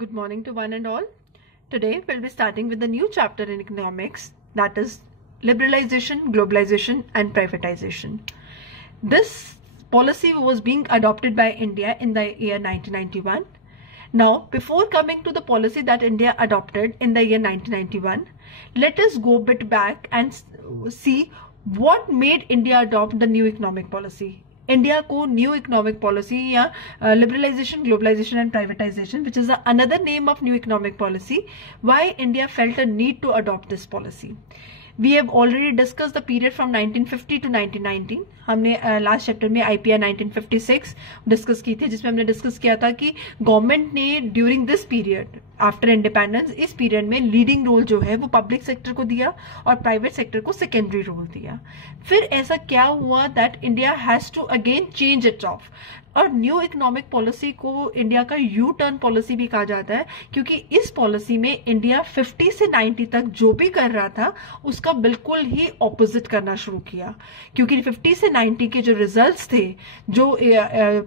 Good morning to one and all. Today we'll be starting with the new chapter in economics, that is liberalization, globalization and privatization. This policy was being adopted by India in the year 1991. Now, before coming to the policy that India adopted in the year 1991, let us go a bit back and see what made India adopt the new economic policy. India को new economic policy या liberalisation, globalisation and privatisation, which is another name of new economic policy, why India felt a need to adopt this policy. We have already discussed the period from 1950 to 1919. हमने last chapter में IPR 1956 discuss की थी, जिसमें हमने discuss किया था कि government ने during this period after independence, इस पीरियड में लीडिंग रोल जो है वो पब्लिक सेक्टर को दिया और प्राइवेट सेक्टर को सेकेंडरी रोल दिया. फिर ऐसा क्या हुआ that India has to again change it off, और न्यू इकोनॉमिक पॉलिसी को इंडिया का यू टर्न पॉलिसी भी कहा जाता है, क्योंकि इस पॉलिसी में इंडिया 50 से 90 तक जो भी कर रहा था उसका बिल्कुल ही ऑपोजिट करना शुरू किया. क्योंकि 50 से 90 के जो रिजल्ट्स थे, जो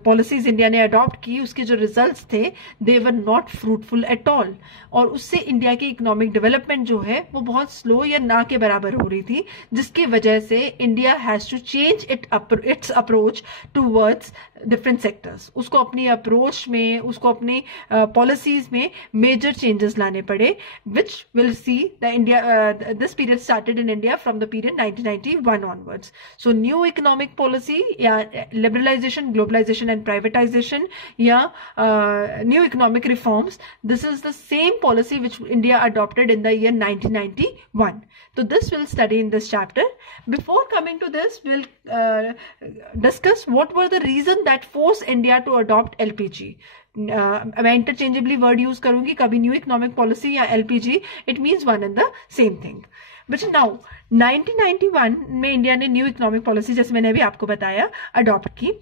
पॉलिसीज इंडिया ने अडॉप्ट की, उसके जो रिजल्ट्स थे they were not fruitful at all, और उससे इंडिया की इकोनॉमिक डेवलपमेंट जो है वो बहुत स्लो या ना के बराबर हो रही थी, जिसकी वजह से India has to change its approach towards different sectors. उसको अपनी अप्रोच में, उसको अपनी पॉलिसीज में मेजर चेंजेस लाने पड़े, which will see the India this period started in India from the period 1991 onwards. So new economic policy या liberalisation, globalisation and privatisation या new economic reforms, this is the same policy which India adopted in the year 1991. So this we'll study in this chapter. Before coming to this, we'll discuss what were the reason that forced India to adopt LPG. मैं interchangeably word use करूंगी, कभी new economic policy या LPG, it means one and the same thing. But now 1991 में India ने new economic policy, जैसे मैंने अभी आपको बताया, अडॉप्ट की.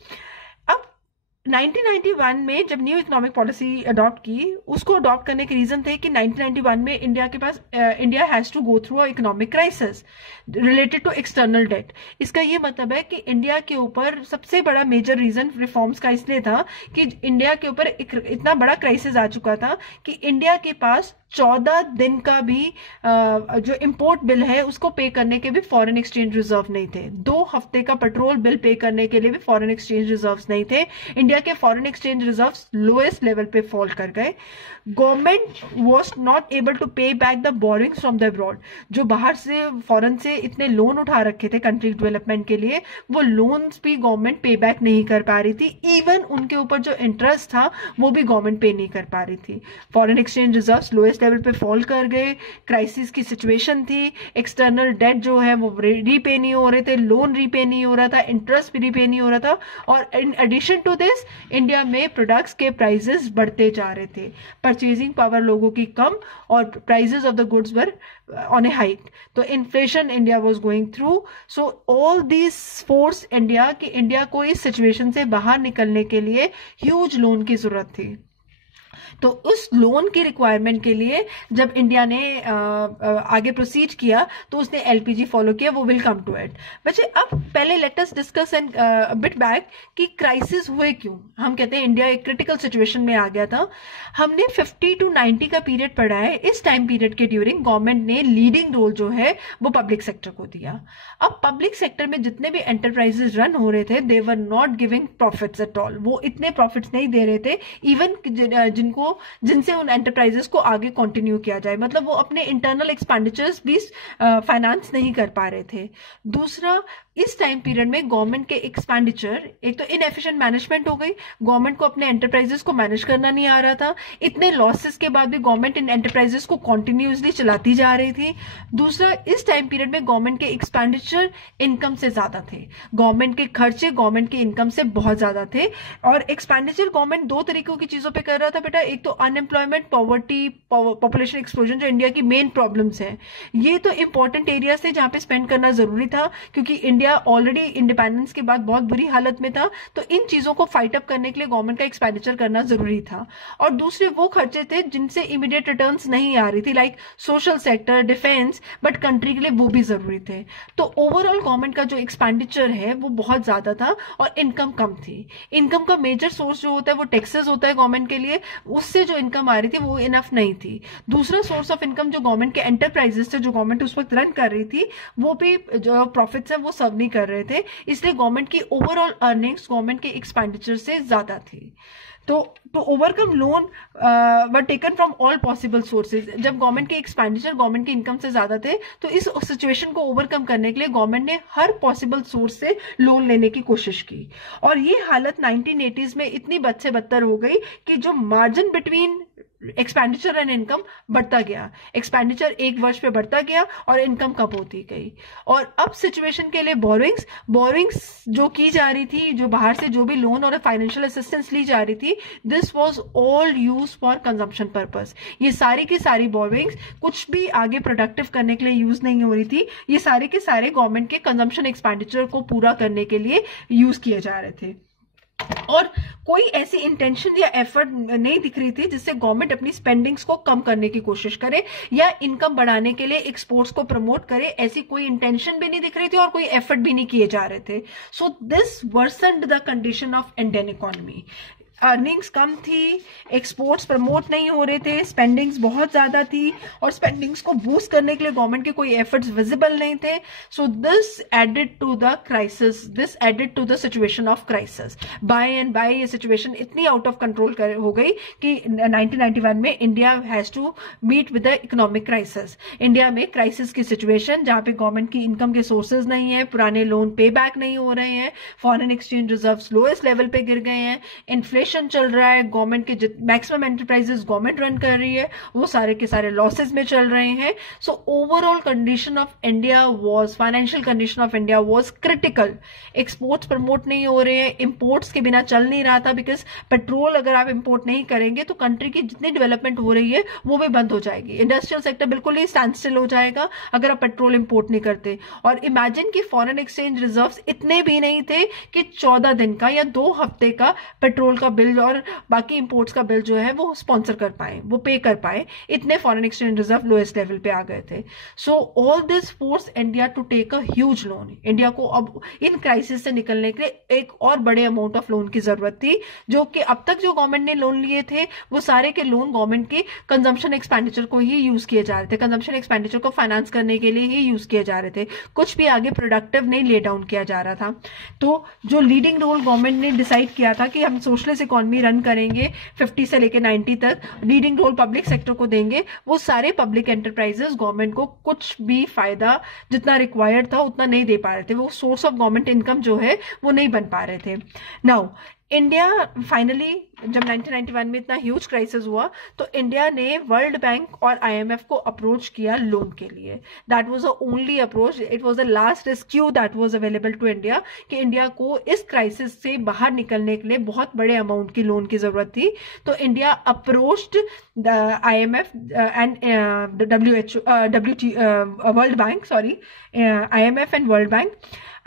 1991 में जब न्यू इकोनॉमिक पॉलिसी अडॉप्ट की, उसको अडॉप्ट करने के रीजन थे कि 1991 में India has to go through a economic crisis related to external debt. इसका ये मतलब है कि इंडिया के ऊपर सबसे बड़ा मेजर रीजन रिफॉर्म्स का इसलिए था कि इंडिया के ऊपर इतना बड़ा क्राइसिस आ चुका था कि इंडिया के पास 14 दिन का भी जो इंपोर्ट बिल है उसको पे करने के भी फॉरेन एक्सचेंज रिजर्व नहीं थे. 2 हफ्ते का पेट्रोल बिल पे करने के लिए भी फॉरेन एक्सचेंज रिजर्व्स नहीं थे. इंडिया के foreign exchange reserves lowest level पे फॉल कर गए. Government was not able to pay back the borrowings from the abroad. जो बाहर से, फॉरेन से इतने लोन उठा रखे थे कंट्री डेवलपमेंट के लिए, वो लोन्स भी गवर्नमेंट पे बैक नहीं कर पा रही थी. इवन उनके ऊपर जो इंटरेस्ट था वो भी गवर्नमेंट पे नहीं कर पा रही थी. Foreign exchange reserves lowest level पे फॉल कर गए. क्राइसिस की सिचुएशन थी. एक्सटर्नल डेट जो है वो रीपे नहीं हो रहे थे, लोन रीपे नहीं हो रहा था, इंटरेस्ट भी रीपे नहीं हो रहा था. और in addition to this India में प्रोडक्ट्स के प्राइसेस बढ़ते जा रहे थे. परचेजिंग पावर लोगों की कम और prices of the goods were on a hike. तो inflation India was going through. So all this force India कि इंडिया को इस सिचुएशन से बाहर निकलने के लिए ह्यूज लोन की जरूरत थी. तो उस लोन की रिक्वायरमेंट के लिए जब इंडिया ने आगे प्रोसीड किया तो उसने एलपीजी फॉलो किया. वो विल कम टू इट. बच्चे अब पहले let us discuss and bit back कि क्राइसिस हुए क्यों. हम कहते हैं इंडिया एक क्रिटिकल सिचुएशन में आ गया था. हमने 50 to 90 का पीरियड पढ़ा है. इस टाइम पीरियड के ड्यूरिंग गवर्नमेंट ने लीडिंग रोल जो है वो पब्लिक सेक्टर को दिया. अब पब्लिक सेक्टर में जितने भी एंटरप्राइजेस रन हो रहे थे they were not giving profits at all. वो इतने प्रॉफिट्स नहीं दे रहे थे इवन जिनसे उन एंटरप्राइजेस को आगे कंटिन्यू किया जाए. मतलब वो अपने इंटरनल एक्सपेंडिचर्स भी फाइनेंस नहीं कर पा रहे थे. दूसरा, इस टाइम पीरियड में गवर्नमेंट के एक्सपेंडिचर, एक तो इनएफिशिएंट मैनेजमेंट हो गई. गवर्नमेंट को अपने एंटरप्राइजेस को मैनेज करना नहीं आ रहा था. इतने लॉसेस के बाद भी गवर्नमेंट इन एंटरप्राइजेस को कंटिन्यूअसली चलाती जा रही थी. दूसरा, इस टाइम पीरियड में गवर्नमेंट के एक्सपेंडिचर इनकम से ज्यादा थे. गवर्नमेंट के खर्चे गवर्नमेंट की इनकम से बहुत ज्यादा थे. और एक्सपेंडिचर गवर्नमेंट 2 तरीकों की चीजों पर कर रहा था बेटा. एक तो अनएम्प्लॉयमेंट, पॉवर्टी, पॉपुलेशन एक्सप्लोजन, जो इंडिया की मेन प्रॉब्लम्स हैं. ये तो इंपॉर्टेंट एरियाज थे जहां पे स्पेंड करना जरूरी था, क्योंकि इंडिया ऑलरेडी इंडिपेंडेंस के बाद बहुत बुरी हालत में था. तो इन चीजों को फाइट अप करने के लिए गवर्नमेंट का एक्सपेंडिचर करना जरूरी था. और दूसरे वो खर्चे थे जिनसे इमीडिएट रिटर्न्स नहीं आ रही थी, like social sector, defence, but country के लिए वो भी जरूरी थे. तो ओवरऑल गवर्नमेंट का जो एक्सपेंडिचर है वो बहुत ज्यादा था और इनकम कम थी. इनकम का मेजर सोर्स जो होता है वो टैक्सेस होता है गवर्नमेंट के लिए. उससे जो इनकम आ रही थी वो इनफ नहीं थी। दूसरा सोर्स ऑफ इनकम जो गवर्नमेंट के एंटरप्राइजेस थे, जो गवर्नमेंट उस वक्त रन कर रही थी, वो भी जो प्रॉफिट्स है वो सर्व नहीं कर रहे थे, इसलिए गवर्नमेंट की ओवरऑल अर्निंग्स गवर्नमेंट के एक्सपेंडिचर से ज्यादा थी। तो overcome loan were taken from all possible sources. जब गवर्नमेंट के एक्सपेंडिचर गवर्नमेंट के इनकम से ज्यादा थे, तो इस सिचुएशन को ओवरकम करने के लिए गवर्नमेंट ने हर पॉसिबल सोर्स से लोन लेने की कोशिश की। और ये हालत 1980s में इतनी बद से बदतर हो गई कि जो margin between expenditure and income बढ़ता गया, एक्सपेंडिचर एक वर्ष पे बढ़ता गया और इनकम कम होती गई। और अब सिचुएशन के लिए बोरोइंग्स जो की जा रही थी, जो बाहर से जो भी लोन और फाइनेंशियल असिस्टेंस ली जा रही थी, this was all use for consumption purpose. ये सारी की सारी बोरोइंग्स कुछ भी आगे प्रोडक्टिव करने के लिए यूज नहीं हो रही थी, ये सारे के सारे गवर्नमेंट के कंजम्पशन एक्सपेंडिचर को पूरा करने के लिए यूज किए जा रहे थे। और कोई ऐसी इंटेंशन या एफर्ट नहीं दिख रही थी जिससे गवर्नमेंट अपनी स्पेंडिंग्स को कम करने की कोशिश करे या इनकम बढ़ाने के लिए एक्सपोर्ट्स को प्रमोट करे। ऐसी कोई इंटेंशन भी नहीं दिख रही थी और कोई एफर्ट भी नहीं किए जा रहे थे। So this worsened the condition of Indian economy. Earnings कम थी, एक्सपोर्ट्स प्रमोट नहीं हो रहे थे, स्पेंडिंग्स बहुत ज्यादा थी और स्पेंडिंग्स को बूस्ट करने के लिए गवर्नमेंट के कोई एफर्ट्स विजिबल नहीं थे। So this added to the crisis, this added to the situation of crisis. By and by ये सिचुएशन इतनी आउट ऑफ कंट्रोल हो गई कि 1991 में India has to meet with the economic crisis. India में crisis की सिचुएशन जहां पे गवर्नमेंट की इनकम के सोर्सेज नहीं है, पुराने लोन पे बैक नहीं हो रहे हैं, foreign exchange reserves lowest level पे गिर गए हैं, इन्फ्लेशन चल रहा है, गवर्नमेंट के मैक्सिमम एंटरप्राइजेस गवर्नमेंट रन कर रही है, वो सारे के सारे लॉसेस में चल रहे हैं। So overall condition of India was, financial condition of India was critical. Exports promote नहीं हो रहे हैं, इंपोर्ट्स के बिना चल नहीं रहा था, बिकॉज पेट्रोल अगर आप इंपोर्ट नहीं करेंगे तो कंट्री की जितनी डेवलपमेंट हो रही है वो भी बंद हो जाएगी। इंडस्ट्रियल सेक्टर बिल्कुल ही स्टैंड स्टिल हो जाएगा अगर आप पेट्रोल इंपोर्ट नहीं करते। और इमेजिन कि फॉरेन एक्सचेंज रिजर्व्स इतने भी नहीं थे कि 14 दिन का या 2 हफ्ते का पेट्रोल का बिल और बाकी इंपोर्ट्स का बिल जो है वो स्पॉन्सर कर पाए, वो पे कर पाए। इतने foreign exchange reserve lowest level पे आ गए थे। So all this force India to take a huge loan. India को अब इन क्राइसिस से निकलने के लिए एक और बड़े अमाउंट ऑफ लोन की जरूरत थी, जो कि अब तक जो गवर्नमेंट ने लोन लिए थे वो सारे के लोन गवर्नमेंट के कंजम्पशन एक्सपेंडिचर को ही यूज किए जा रहे थे, कंजम्पशन एक्सपेंडिचर को फाइनेंस करने के लिए ही यूज किए जा रहे थे, कुछ भी आगे प्रोडक्टिव नहीं ले डाउन किया जा रहा था। तो जो लीडिंग रोल गवर्नमेंट ने डिसाइड किया था कि हम सोशलिस्ट इकोनॉमी रन करेंगे 50 से लेकर 90 तक, लीडिंग रोल पब्लिक सेक्टर को देंगे, वो सारे पब्लिक एंटरप्राइजेस गवर्नमेंट को कुछ भी फायदा जितना रिक्वायर्ड था उतना नहीं दे पा रहे थे, वो सोर्स ऑफ गवर्नमेंट इनकम जो है वो नहीं बन पा रहे थे। नाउ इंडिया फाइनली जब 1991 में इतना ह्यूज क्राइसिस हुआ तो इंडिया ने वर्ल्ड बैंक और आईएमएफ को अप्रोच किया लोन के लिए। That was the only approach, it was the last rescue that was available to India कि इंडिया को इस क्राइसिस से बाहर निकलने के लिए बहुत बड़े अमाउंट की लोन की जरूरत थी। तो India approached the IMF and World Bank, sorry IMF and World Bank.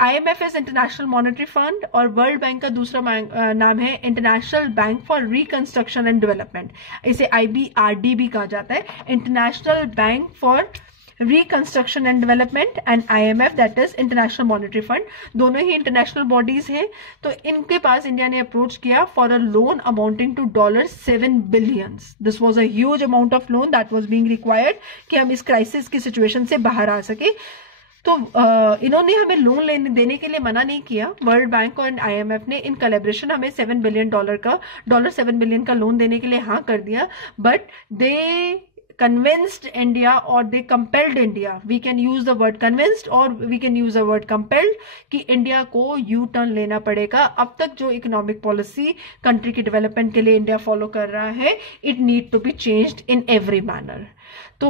IMF is International Monetary Fund और वर्ल्ड बैंक का दूसरा नाम है International Bank for Reconstruction and Development, इसे IBRD भी कहा जाता है, International Bank for Reconstruction and Development, and IMF that is International Monetary Fund. दोनों ही इंटरनेशनल बॉडीज हैं। तो इनके पास इंडिया ने अप्रोच किया for a loan amounting to $7 billion. This was a huge amount of loan that was being required कि हम इस क्राइसिस की सिचुएशन से बाहर आ सके। तो इन्होंने हमें लोन देने के लिए मना नहीं किया। वर्ल्ड बैंक और IMF ने इन कोलैबोरेशन हमें $7 बिलियन का लोन देने के लिए हाँ कर दिया, but they convinced India or they compelled India, we can use the word convinced or we can use the word compelled, कि इंडिया को यू टर्न लेना पड़ेगा। अब तक जो इकोनॉमिक पॉलिसी कंट्री की डेवलपमेंट के लिए इंडिया फॉलो कर रहा है, it need to be changed in every manner. तो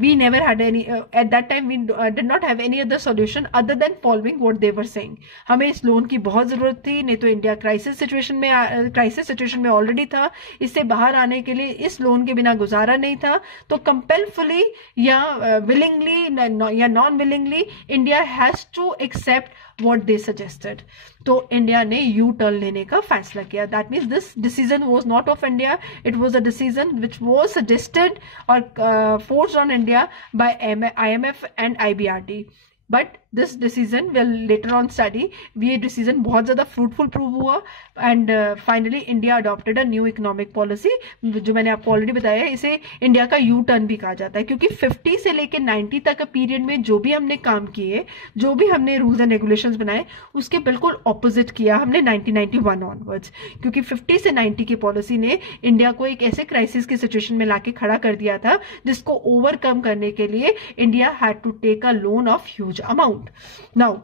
we never had any at that time we did not have any other solution other than following what they were saying। हमें इस loan की बहुत जरूरत थी, नहीं तो इंडिया क्राइसिस सिचुएशन में ऑलरेडी था, इससे बाहर आने के लिए इस लोन के बिना गुजारा नहीं था। तो कंपेलफुली या विलिंगली या non willingly India has to accept what they suggested। तो इंडिया ने यू टर्न लेने का फैसला किया। That means this decision was not of India, it was a decision which was suggested और forced on India by IMF and IBRD। But this decision will later on study, ये decision बहुत ज्यादा fruitful prove हुआ and finally India adopted a new economic policy, जो मैंने आपको already बताया है, इसे इंडिया का यू टर्न भी कहा जाता है, क्योंकि 50 से लेकर 90 तक पीरियड में जो भी हमने काम किए, जो भी हमने रूल्स एंड रेगुलेशंस बनाए, उसके बिल्कुल ऑपोजिट किया हमने 1991 ऑनवर्ड्स, क्योंकि 50 से 90 की पॉलिसी ने इंडिया को एक ऐसे क्राइसिस की सिचुएशन में लाके खड़ा कर दिया था जिसको ओवरकम करने के लिए India had to take a loan of huge amount. Now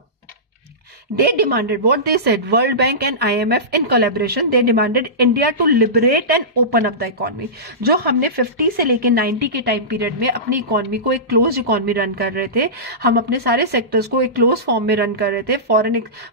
they demanded, what they said, World Bank and IMF in collaboration, they demanded India to liberate and open up the economy. जो हमने 50 से लेके 90 के time period में अपनी economy को एक close economy run कर रहे थे, हम अपने सारे सेक्टर्स को एक क्लोज फॉर्म में रन कर रहे थे,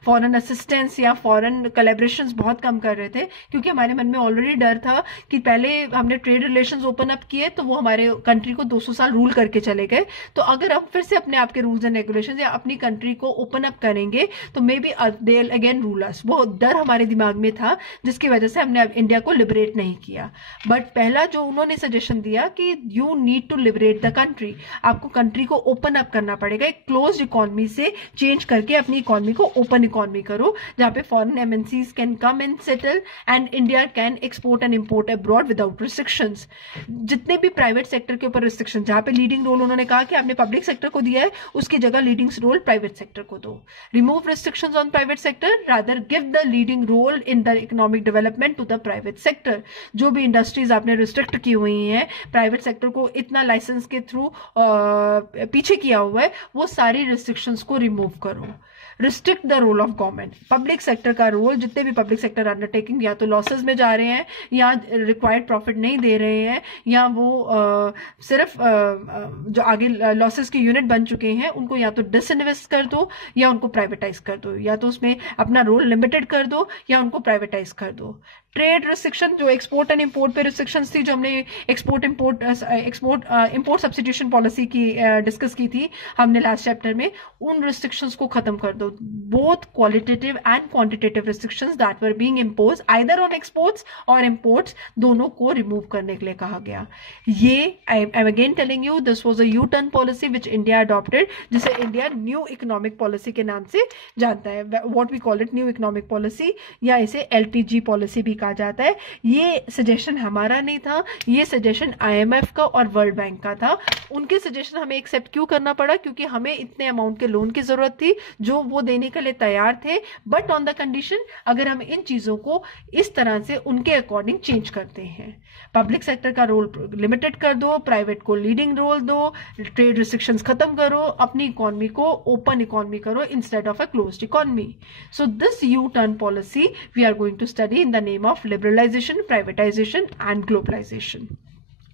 फॉरेन असिस्टेंस या फॉरेन कोलैबोरेशंस बहुत कम कर रहे थे, क्योंकि हमारे मन में ऑलरेडी डर था कि पहले हमने ट्रेड रिलेशंस ओपन अप किए तो वो हमारे कंट्री को 200 साल रूल करके चले गए, तो अगर हम फिर से अपने आप के रूल्स एंड रेगुलेशंस या अपनी कंट्री को ओपन अप करेंगे तो may be they will again rule अस. वो डर हमारे दिमाग में था, जिसकी वजह से हमने इंडिया को लिबरेट नहीं किया. बट पहला जो उन्होंने सजेशन दिया कि you need to liberate the country, आपको कंट्री को ओपन अप करना पड़ेगा, एक क्लोज इकोनॉमी से चेंज करके अपनी इकोनॉमी को ओपन इकोनॉमी करो, जहां पे foreign MNCs can come and settle and India can export and import abroad without restrictions. जितने भी प्राइवेट सेक्टर के ऊपर रिस्ट्रिक्शन, जहां पे लीडिंग रोल उन्होंने कहा कि आपने पब्लिक सेक्टर को दिया है, उसकी जगह लीडिंग रोल प्राइवेट सेक्टर को दो. Remove restrictions on private sector, rather give the leading role in the economic development to the private sector. जो भी इंडस्ट्रीज आपने रिस्ट्रिक्ट की हुई हैं, प्राइवेट सेक्टर को इतना लाइसेंस के थ्रू पीछे किया हुआ है, वो सारी रिस्ट्रिक्शंस को रिमूव करो. Restrict the role of government, public sector का रोल, जितने भी पब्लिक सेक्टर अंडरटेकिंग या तो लॉसेस में जा रहे हैं या रिक्वायर्ड प्रॉफिट नहीं दे रहे हैं, या वो सिर्फ जो आगे लॉसेस की यूनिट बन चुके हैं उनको या तो डिसइन्वेस्ट कर दो या उनको प्राइवेटाइज कर दो, या तो उसमें अपना रोल लिमिटेड कर दो या उनको प्राइवेटाइज कर दो. ट्रेड रिस्ट्रिक्शन, जो एक्सपोर्ट एंड इंपोर्ट पे रिस्ट्रिक्शंस थी, जो हमने एक्सपोर्ट इंपोर्ट सब्स्टिट्यूशन पॉलिसी की डिस्कस की थी हमने लास्ट चैप्टर में, उन रिस्ट्रिक्शंस को खत्म कर दो. Both qualitative and quantitative restrictions that were being impose either on exports और इंपोर्ट्स, दोनों को रिमूव करने के लिए कहा गया. ये I am again telling you, this was a U turn policy which India adopted, जिसे इंडिया न्यू इकोनॉमिक पॉलिसी के नाम से जानता है. What we call it new economic policy, या इसे एलटीजी पॉलिसी भी कहा जाता है. ये सजेशन हमारा नहीं था, ये सजेशन आईएमएफ का और वर्ल्ड बैंक का था. उनके सजेशन हमें एक्सेप्ट क्यों करना पड़ा, क्योंकि हमें इतने अमाउंट के लोन की जरूरत थी जो वो देने के लिए तैयार थे, बट ऑन द कंडीशन अगर हम इन चीजों को इस तरह से उनके अकॉर्डिंग चेंज करते हैं. पब्लिक सेक्टर का रोल लिमिटेड कर दो, प्राइवेट को लीडिंग रोल दो, ट्रेड रिस्ट्रिक्शंस खत्म करो, अपनी इकोनॉमी को ओपन इकोनॉमी करो instead of a closed economy. So this U turn policy we are going to study in the name of liberalization, privatization and globalization.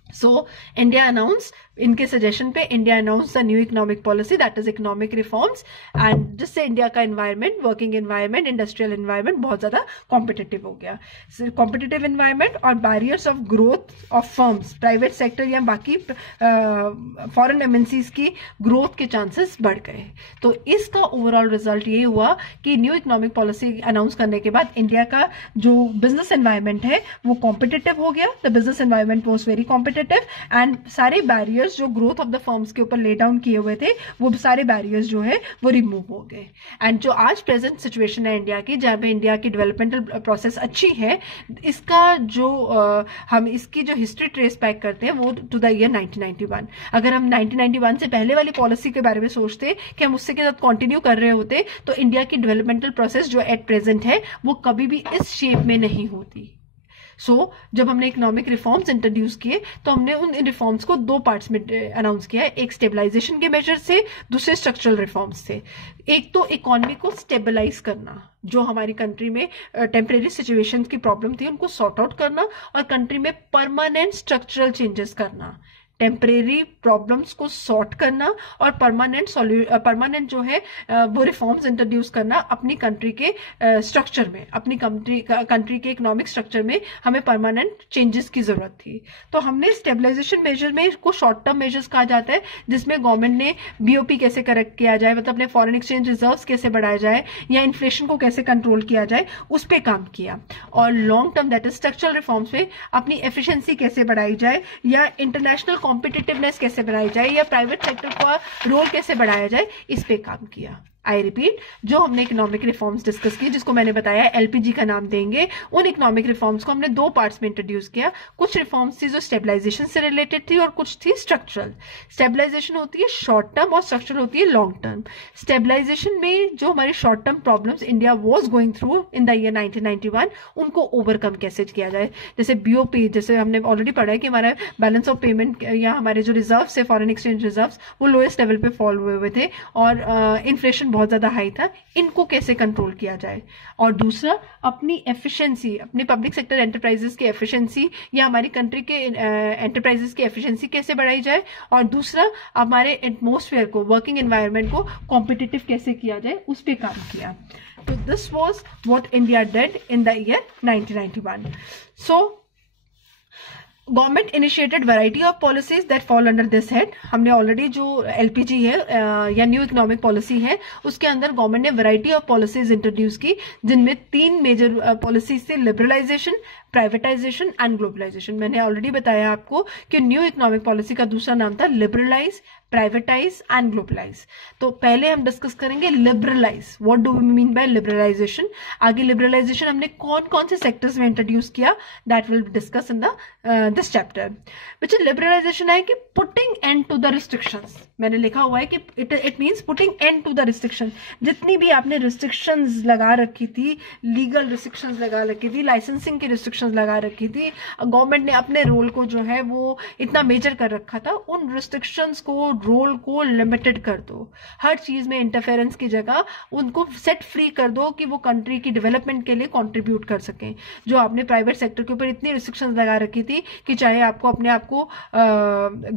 So India announced, इनके suggestion पे India announce the new economic policy, that is economic reforms, and जिससे India का environment, working environment, industrial environment बहुत ज्यादा competitive हो गया. Competitive environment और barriers of growth of firms, private sector या बाकी फॉरेन एमएनसीज की ग्रोथ के चांसेस बढ़ गए. तो इसका ओवरऑल रिजल्ट ये हुआ कि न्यू इकोनॉमिक पॉलिसी अनाउंस करने के बाद इंडिया का जो बिजनेस एनवायरमेंट है वो कॉम्पिटिटिव हो गया. The business environment was very competitive and सारे बैरियर्स जो ग्रोथ ऑफ द फर्म्स के ऊपर ले डाउन किए हुए थे, वो सारे बैरियर्स जो है वो रिमूव हो गए. एंड जो आज प्रेजेंट सिचुएशन है इंडिया की, जहां पे इंडिया की डेवलपमेंटल प्रोसेस अच्छी है, इसका जो हम इसकी जो हिस्ट्री ट्रेस बैक करते हैं वो टू द ईयर 1991. अगर हम 1991 से पहले वाली पॉलिसी के बारे में सोचते कि हम उससे के साथ कंटिन्यू कर रहे होते, तो इंडिया की डेवलपमेंटल प्रोसेस जो एट प्रेजेंट है वो कभी भी इस शेप में नहीं होती. जब हमने इकोनॉमिक रिफॉर्म्स इंट्रोड्यूस किए तो हमने उन रिफॉर्म्स को दो पार्ट्स में अनाउंस किया है. एक स्टेबलाइजेशन के मेजर से, दूसरे स्ट्रक्चरल रिफॉर्म्स से. एक तो इकोनॉमी को स्टेबलाइज करना, जो हमारी कंट्री में टेम्परेरी सिचुएशन की प्रॉब्लम थी उनको सॉर्ट आउट करना, और कंट्री में परमानेंट स्ट्रक्चरल चेंजेस करना. टेम्परेरी प्रॉब्लम्स को सॉर्ट करना और परमानेंट जो है वो रिफॉर्म्स इंट्रोड्यूस करना अपनी कंट्री के स्ट्रक्चर में, अपनी कंट्री के इकोनॉमिक स्ट्रक्चर में हमें परमानेंट चेंजेस की जरूरत थी. तो हमने स्टेबलाइजेशन मेजर में को शॉर्ट टर्म मेजर्स कहा जाता है, जिसमें गवर्नमेंट ने बीओपी कैसे करेक्ट किया जाए, मतलब अपने फॉरेन एक्सचेंज रिजर्व्स कैसे बढ़ाया जाए या इन्फ्लेशन को कैसे कंट्रोल किया जाए, उस पर काम किया. और long term that is structural reforms पे अपनी एफिशिएंसी कैसे बढ़ाई जाए या इंटरनेशनल कॉम्पिटिटिवनेस कैसे बनाई जाए या प्राइवेट सेक्टर का रोल कैसे बढ़ाया जाए, इस पे काम किया। आई रिपीट, जो हमने इकोनॉमिक रिफॉर्म्स डिस्कस की, जिसको मैंने बताया एलपीजी का नाम देंगे, उन इकोनॉमिक रिफॉर्म्स को हमने 2 पार्ट्स में इंट्रोड्यूस किया। कुछ रिफॉर्म्स थी जो स्टेबलाइजेशन से रिलेटेड थी और कुछ थी स्ट्रक्चरल। स्टेबलाइजेशन होती है शॉर्ट टर्म और स्ट्रक्चरल होती है लॉन्ग टर्म। स्टेबलाइजेशन में जो हमारे short term problems India was going through in the year 1991, उनको ओवरकम कैसे किया जाए। जैसे बीओपी, जैसे हमने ऑलरेडी पढ़ा है कि हमारा बैलेंस ऑफ पेमेंट या हमारे जो रिजर्व है, फॉरेन एक्सचेंज रिजर्व, वो लोएस्ट लेवल पे फॉल हुए थे और इन्फ्लेशन बहुत ज्यादा हाई था। इनको कैसे कंट्रोल किया जाए। और दूसरा, अपनी एफिशिएंसी, अपने पब्लिक सेक्टर एंटरप्राइजेस की एफिशिएंसी या हमारी कंट्री के एंटरप्राइजेस की एफिशिएंसी कैसे बढ़ाई जाए। और दूसरा, हमारे एटमॉस्फेयर को, वर्किंग एनवायरनमेंट को कॉम्पिटिटिव कैसे किया जाए, उस पर काम किया। तो this was what India did in the year 1991। So government initiated variety of policies that fall under this head. हमने ऑलरेडी जो एलपीजी है या न्यू इकोनॉमिक पॉलिसी है, उसके अंदर गवर्नमेंट ने वैरायटी ऑफ पॉलिसीज इंट्रोड्यूस की, जिनमें 3 मेजर पॉलिसीज थे, लिबरलाइजेशन, प्राइवेटाइजेशन एंड ग्लोबलाइजेशन। मैंने ऑलरेडी बताया आपको कि न्यू इकोनॉमिक पॉलिसी का दूसरा नाम था लिबरलाइज, प्राइवेटाइज एंड ग्लोबलाइज। तो पहले हम डिस्कस करेंगे liberalise. What do we mean by liberalisation. आगे लिबरलाइजेशन हमने कौन कौन से सेक्टर्स में इंट्रोड्यूस किया, that will discuss in this chapter. Which liberalisation है कि putting end to the restrictions. मैंने लिखा हुआ है कि it means putting end to the restriction. जितनी भी आपने रिस्ट्रिक्शंस लगा रखी थी, लीगल रिस्ट्रिक्शंस लगा रखी थी, लाइसेंसिंग की रिस्ट्रिक्शंस लगा रखी थी, गवर्नमेंट ने अपने रोल को जो है वो इतना मेजर कर रखा था, उन रिस्ट्रिक्शंस को, रोल को लिमिटेड कर दो। हर चीज में इंटरफेरेंस की जगह उनको सेट फ्री कर दो कि वो कंट्री की डेवलपमेंट के लिए कंट्रीब्यूट कर सकें। जो आपने प्राइवेट सेक्टर के ऊपर इतनी रिस्ट्रिक्शंस लगा रखी थी कि चाहे आपको अपने आप को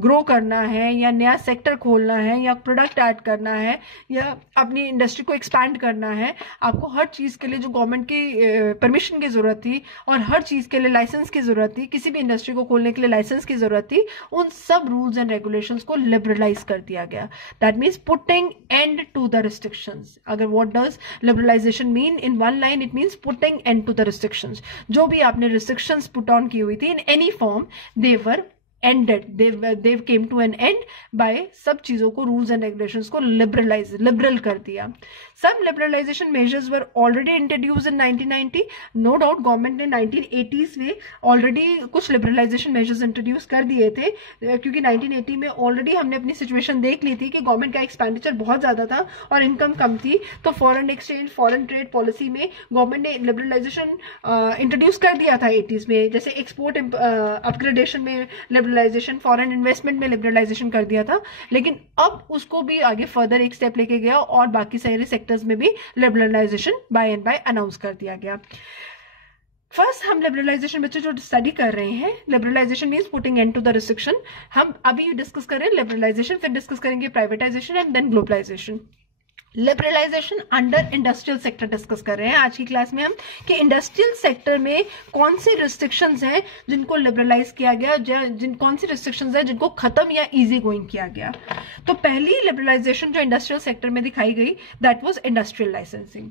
ग्रो करना है या नया सेक्टर खोलना है या प्रोडक्ट ऐड करना है या अपनी इंडस्ट्री को एक्सपैंड करना है, आपको हर चीज के लिए जो गवर्नमेंट की परमिशन की जरूरत थी और हर चीज के लिए लाइसेंस की जरूरत थी, किसी भी इंडस्ट्री को खोलने के लिए लाइसेंस की जरूरत थी, उन सब रूल्स एंड रेगुलेशंस को लिबरलाइज कर दिया गया। That means putting end to the restrictions. अगर what does liberalisation mean in one line, it means putting end to the restrictions. जो भी आपने रिस्ट्रिक्शंस पुट ऑन की हुई थी in any form, they were ended, they came to an end by सब चीजों को, रूल्स एंड रेगुलेशंस को लिबरल कर दिया। सब liberalisation measures were already introduce in 1990। No doubt government ने 1980s में ऑलरेडी कुछ लिबरलाइजेशन मेजर्स इंट्रोड्यूस कर दिए थे, क्योंकि 1980 में ऑलरेडी हमने अपनी सिचुएशन देख ली थी कि गवर्नमेंट का एक्सपेंडिचर बहुत ज्यादा था और इनकम कम थी। तो foreign exchange, foreign trade policy में गवर्नमेंट ने लिबरलाइजेशन इंट्रोड्यूस कर दिया था 80s में। जैसे एक्सपोर्ट अपग्रेडेशन में लिबरलाइजेशन, फॉरेन इन्वेस्टमेंट में लिबरलाइजेशन कर दिया था, लेकिन अब उसको भी आगे फर्दर एक स्टेप लेके गया और बाकी सारे सेक्टर्स में भी liberalisation by and by announce कर दिया गया। फर्स्ट हम लिबरलाइजेशन बच्चे जो स्टडी कर रहे हैं, liberalisation means putting end to the restriction. हम अभी डिस्कस कर रहे हैं लिबरलाइजेशन, फिर डिस्कस करेंगे privatisation and then globalisation. Liberalisation under industrial sector discuss कर रहे हैं आज की क्लास में हम, कि इंडस्ट्रियल सेक्टर में कौन सी रिस्ट्रिक्शंस हैं जिनको लिबरलाइज किया गया, कौन सी रिस्ट्रिक्शंस हैं जिनको खत्म या इजी गोइंग किया गया। तो पहली लिबरलाइजेशन जो इंडस्ट्रियल सेक्टर में दिखाई गई, that was industrial licensing.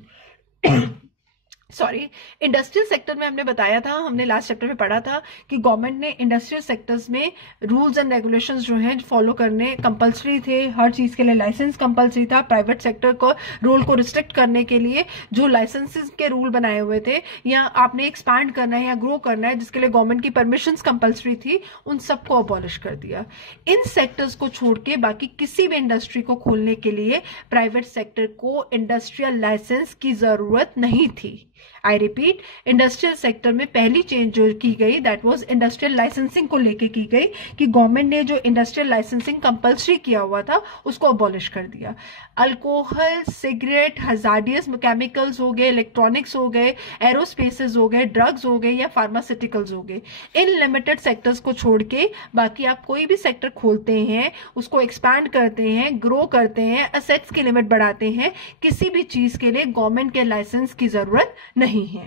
Industrial sector में हमने बताया था, हमने लास्ट चैप्टर में पढ़ा था कि गवर्नमेंट ने इंडस्ट्रियल सेक्टर्स में रूल्स एंड रेगुलेशंस जो हैं फॉलो करने कंपलसरी थे। हर चीज के लिए लाइसेंस कंपलसरी था। प्राइवेट सेक्टर को रोल को रिस्ट्रिक्ट करने के लिए जो लाइसेंसेस के रूल बनाए हुए थे, या आपने एक्सपैंड करना है या ग्रो करना है जिसके लिए गवर्नमेंट की परमिशंस कंपलसरी थी, उन सबको अबॉलिश कर दिया। इन सेक्टर्स को छोड़ के बाकी किसी भी इंडस्ट्री को खोलने के लिए प्राइवेट सेक्टर को इंडस्ट्रियल लाइसेंस की जरूरत नहीं थी। आई रिपीट, इंडस्ट्रियल सेक्टर में पहली चेंज जो की गई, दैट वाज इंडस्ट्रियल लाइसेंसिंग को लेके की गई, कि गवर्नमेंट ने जो इंडस्ट्रियल लाइसेंसिंग कंपलसरी किया हुआ था उसको अबॉलिश कर दिया। अल्कोहल, सिगरेट, हजार्डियस केमिकल्स हो गए, इलेक्ट्रॉनिक्स हो गए, एरोस्पेसेस हो गए, ड्रग्स हो गए या फार्मास्यूटिकल्स हो गए, इन लिमिटेड सेक्टर्स को छोड़ के बाकी आप कोई भी सेक्टर खोलते हैं, उसको एक्सपैंड करते हैं, ग्रो करते हैं, असेट्स की लिमिट बढ़ाते हैं, किसी भी चीज के लिए गवर्नमेंट के लाइसेंस की जरूरत नहीं है।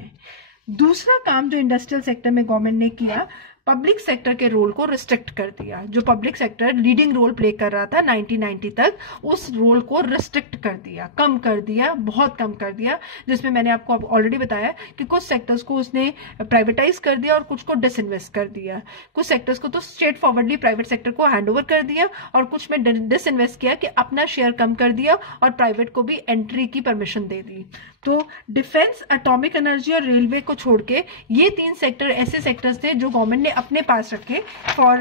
दूसरा काम जो इंडस्ट्रियल सेक्टर में गवर्नमेंट ने किया, पब्लिक सेक्टर के रोल को रिस्ट्रिक्ट कर दिया। जो public sector leading role play कर रहा था 1990 तक, उस रोल को रिस्ट्रिक्ट कर दिया, कम कर दिया, बहुत कम कर दिया, जिसमें मैंने आपको ऑलरेडी बताया कि कुछ सेक्टर्स को उसने प्राइवेटाइज कर दिया और कुछ को डिसइन्वेस्ट कर दिया। कुछ सेक्टर्स को तो स्ट्रेट फॉरवर्डली प्राइवेट सेक्टर को हैंडओवर कर दिया और कुछ में डिसइन्वेस्ट किया कि अपना शेयर कम कर दिया और प्राइवेट को भी एंट्री की परमिशन दे दी। तो डिफेंस, एटॉमिक एनर्जी और रेलवे को छोड़ के ये 3 सेक्टर ऐसे सेक्टर्स थे जो गवर्नमेंट ने अपने पास रखे for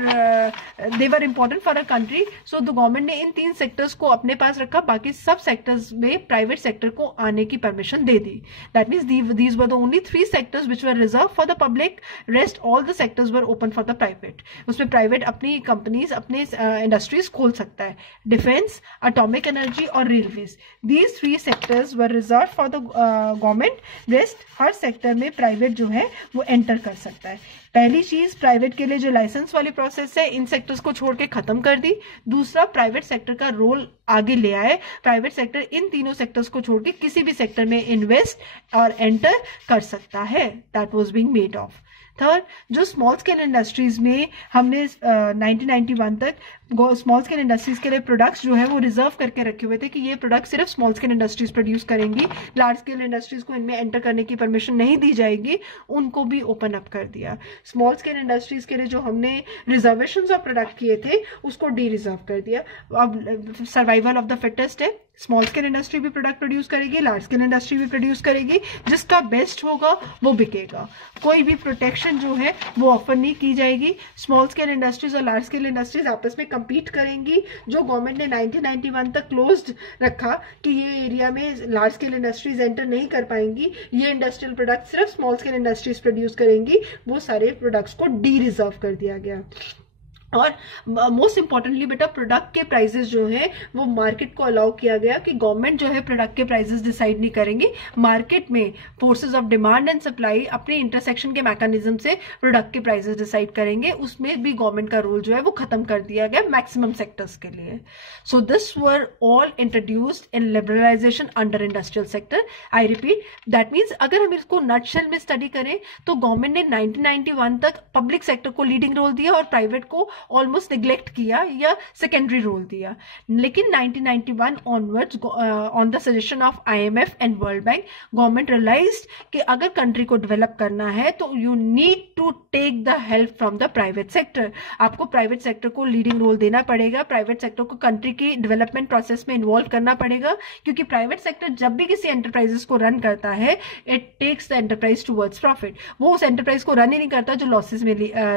they were important for a country. So the government ने इन 3 सेक्टर्स को अपने पास रखा, बाकी सब सेक्टर्स में प्राइवेट सेक्टर को आने की permission they the. That means these were the only 3 sectors which were reserve for the public, rest all the sectors were open for the private. उसमें प्राइवेट अपनी कंपनीज, अपने इंडस्ट्रीज खोल सकता है। डिफेंस, एटॉमिक एनर्जी और railways, these 3 sectors were reserve for the government, rest her sector में private जो है वो एंटर कर सकता है। पहली चीज, प्राइवेट के लिए जो लाइसेंस वाली प्रोसेस है इन सेक्टर्स को छोड़ के खत्म कर दी। दूसरा, प्राइवेट सेक्टर का रोल आगे ले आए, प्राइवेट सेक्टर इन तीनों सेक्टर्स को छोड़ के किसी भी सेक्टर में इन्वेस्ट और एंटर कर सकता है। That was being made of. Third, जो स्मॉल स्केल इंडस्ट्रीज में हमने 1991 तक स्मॉल स्केल इंडस्ट्रीज के लिए प्रोडक्ट्स जो है वो रिजर्व करके रखे हुए थे कि ये प्रोडक्ट सिर्फ स्मॉल स्केल इंडस्ट्रीज प्रोड्यूस करेंगी, लार्ज स्केल इंडस्ट्रीज को इनमें एंटर करने की परमिशन नहीं दी जाएगी, उनको भी ओपन अप कर दिया। स्मॉल स्केल इंडस्ट्रीज के लिए जो हमने रिजर्वेशंस ऑफ प्रोडक्ट किए थे उसको डी रिजर्व कर दिया। अब सर्वाइवल ऑफ द फिटेस्ट है, स्मॉल स्केल इंडस्ट्री भी प्रोडक्ट प्रोड्यूस करेगी, लार्ज स्केल इंडस्ट्री भी प्रोड्यूस करेगी, जिसका बेस्ट होगा वो बिकेगा। कोई भी प्रोटेक्शन जो है वो ऑफर नहीं की जाएगी। स्मॉल स्केल इंडस्ट्रीज और लार्ज स्केल इंडस्ट्रीज आपस में compete करेंगी। जो गवर्नमेंट ने 1991 तक क्लोज्ड रखा कि ये एरिया में लार्ज स्केल इंडस्ट्रीज एंटर नहीं कर पाएंगी, ये इंडस्ट्रियल प्रोडक्ट सिर्फ स्मॉल स्केल इंडस्ट्रीज प्रोड्यूस करेंगी, वो सारे प्रोडक्ट्स को डी रिजर्व कर दिया गया। और मोस्ट इंपॉर्टेंटली बेटा, प्रोडक्ट के प्राइसेस जो है वो मार्केट को अलाउ किया गया कि गवर्नमेंट जो है प्रोडक्ट के प्राइसेस डिसाइड नहीं करेंगे, मार्केट में forces of demand and supply अपने इंटरसेक्शन के मैकेनिज्म से प्रोडक्ट के प्राइसेस डिसाइड करेंगे। उसमें भी गवर्नमेंट का रोल जो है वो खत्म कर दिया गया मैक्सिमम सेक्टर्स के लिए। So this were all introduced in liberalisation under industrial sector. I repeat, that means अगर हम इसको नटशेल में स्टडी करें तो गवर्नमेंट ने 1991 तक पब्लिक सेक्टर को लीडिंग रोल दिया और प्राइवेट को ऑलमोस्ट निग्लेक्ट किया या सेकेंडरी रोल दिया। लेकिन 1991 onwards on the suggestion of IMF and World Bank, government realised कि अगर कंट्री को डेवलप करना है तो you need to take the help from the private sector. आपको प्राइवेट सेक्टर को लीडिंग रोल देना पड़ेगा, प्राइवेट सेक्टर को कंट्री की डेवलपमेंट प्रोसेस में इन्वॉल्व करना पड़ेगा, क्योंकि प्राइवेट सेक्टर जब भी किसी एंटरप्राइजेस को रन करता है it takes the enterprise towards profit. वो उस एंटरप्राइज को रन ही नहीं करता जो लॉसेस में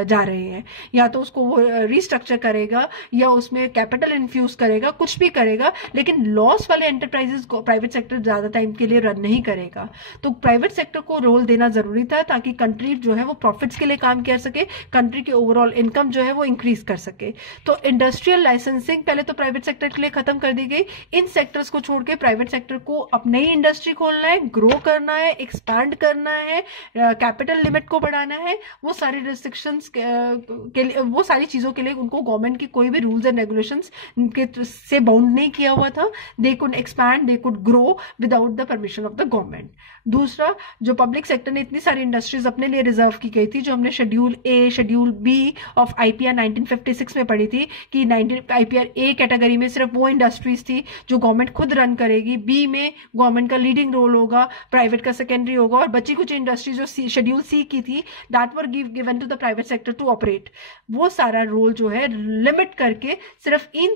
जा रहे हैं, या तो उसको वो रीस्ट्रक्चर करेगा या उसमें कैपिटल इन्फ्यूज करेगा, कुछ भी करेगा, लेकिन लॉस वाले एंटरप्राइजेस को प्राइवेट सेक्टर ज्यादा टाइम के लिए रन नहीं करेगा। तो प्राइवेट सेक्टर को रोल देना जरूरी था ताकि कंट्री जो है वो प्रॉफिट्स के लिए काम कर सके, कंट्री की ओवरऑल इनकम जो है वो इंक्रीज कर सके। तो इंडस्ट्रियल लाइसेंसिंग पहले तो प्राइवेट सेक्टर के लिए खत्म कर दी गई। इन सेक्टर्स को छोड़ के प्राइवेट सेक्टर को अपने ही इंडस्ट्री खोलना है, ग्रो करना है, एक्सपैंड करना है, कैपिटल लिमिट को बढ़ाना है, वो सारी रिस्ट्रिक्शंस के लिए, वो सारी चीजों के लिए उनको गवर्नमेंट की कोई भी रूल्स एंड रेगुलेशंस के से बाउंड नहीं किया हुआ था। They could expand, they could grow without the permission of the government. दूसरा, जो पब्लिक सेक्टर ने इतनी सारी इंडस्ट्रीज अपने लिए रिजर्व की गई थी, जो हमने schedule A, schedule B of IPR 1956 में पढ़ी थी कि IPR ए कैटेगरी में सिर्फ वो इंडस्ट्रीज थी जो गवर्नमेंट खुद रन करेगी, बी में गवर्नमेंट का लीडिंग रोल होगा, प्राइवेट का सेकेंडरी होगा, और बची कुछ इंडस्ट्रीज जो शेड्यूल सी की थी that were given to the private sector to operate. वो सारा रोल जो है लिमिट करके सिर्फ इन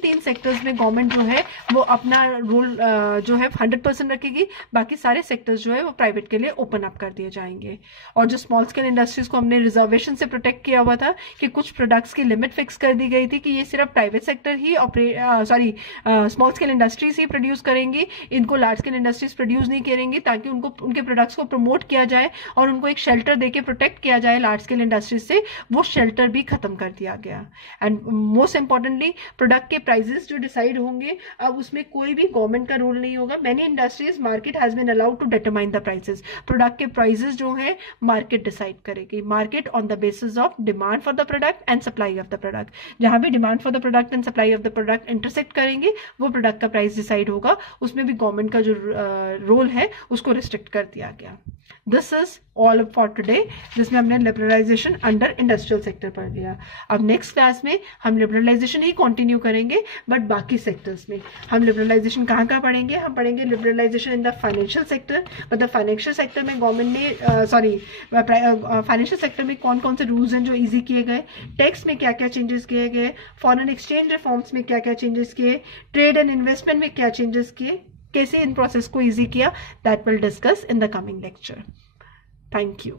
3 सेक्टर्स में गवर्नमेंट जो है वो अपना रोल जो है 100% रखेगी, बाकी सारे सेक्टर्स जो है वो प्राइवेट के लिए ओपन अप कर दिए जाएंगे। और जो स्मॉल स्केल इंडस्ट्रीज को हमने रिजर्वेशन से प्रोटेक्ट किया हुआ था कि कुछ प्रोडक्ट्स की लिमिट फिक्स कर दी गई थी कि ये सिर्फ प्राइवेट सेक्टर ही स्मॉल स्केल इंडस्ट्रीज ही प्रोड्यूस करेंगी, इनको लार्ज स्केल इंडस्ट्रीज प्रोड्यूस नहीं करेंगी, ताकि उनको उनके प्रोडक्ट्स को प्रमोट किया जाए और उनको एक शेल्टर देके प्रोटेक्ट किया जाए लार्ज स्केल इंडस्ट्रीज से। वो शेल्टर भी खत्म कर दिया गया। एंड मोस्ट इंपॉर्टेंटली प्रोडक्ट के प्राइजेस जो डिसाइड होंगे, अब उसमें कोई भी गवर्नमेंट का रूल नहीं होगा। Many industries market has been allowed to determine the prices. Product के प्राइजेस जो है मार्केट डिसाइड करेगी, market on the basis of demand for the product and supply of the product. जहां भी demand for the product and supply of the product intersect करेंगे वो product का price decide होगा। उसमें भी गवर्नमेंट का जो रोल है उसको रिस्ट्रिक्ट कर दिया गया। This is all for today, जिसमें हमने लिबरलाइजेशन अंडर इंडस्ट्रियल सेक्टर पढ़ लिया। अब नेक्स्ट क्लास में हम लिबरलाइजेशन ही कंटिन्यू करेंगे, बट बाकी सेक्टर्स में हम लिबरलाइजेशन कहाँ कहाँ पढ़ेंगे। हम पढ़ेंगे liberalisation in the financial sector, मतलब फाइनेंशियल सेक्टर में गवर्नमेंट ने फाइनेंशियल सेक्टर में कौन कौन से रूल्स हैं जो ईजी किए गए, टैक्स में क्या क्या चेंजेस किए गए, फॉरेन एक्सचेंज रिफॉर्म्स में क्या क्या चेंजेस किए, ट्रेड एंड इन्वेस्टमेंट में क्या चेंजेस किए, कैसे इन प्रोसेस को ईजी किया, that will discuss in the coming lecture. Thank you.